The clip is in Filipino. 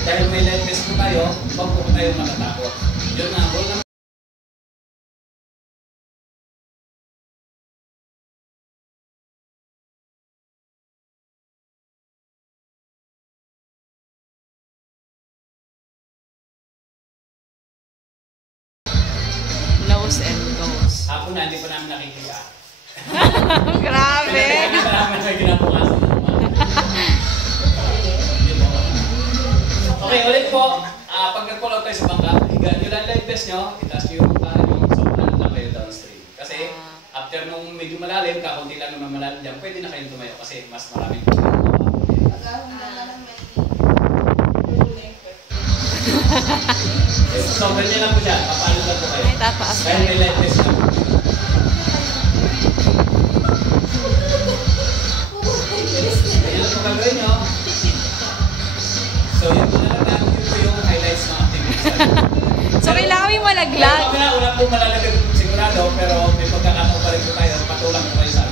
dahil may light test po tayo, huwag po tayo matatakot. Yun nga, rule naman. Lows and goes. Ako na, hindi pa namin nakikita. Grabe! Hindi pa namin na ginabukasan naman. Okay, ulit po. Pag nag-pull out tayo sa bangka, higaan nyo lang live vest nyo, itaas nyo yung paa nyo, so ano lang kayo downstream. Kasi after nung medyo malalim, kakunti lang naman malalim dyan, pwede na kayong tumayo kasi mas maraming so, ganyan lang po dyan. Paano lang po kayo? Ay, tataas dahil may live vest na po. Ganyan lang po gagawin nyo. So, yun po na lang. Yun po yung highlights ng activities. So, kailangan may malaglag. Wala po malalagay sigurado, pero may pagkakataon pa rin po tayo. Patulang po kayo sa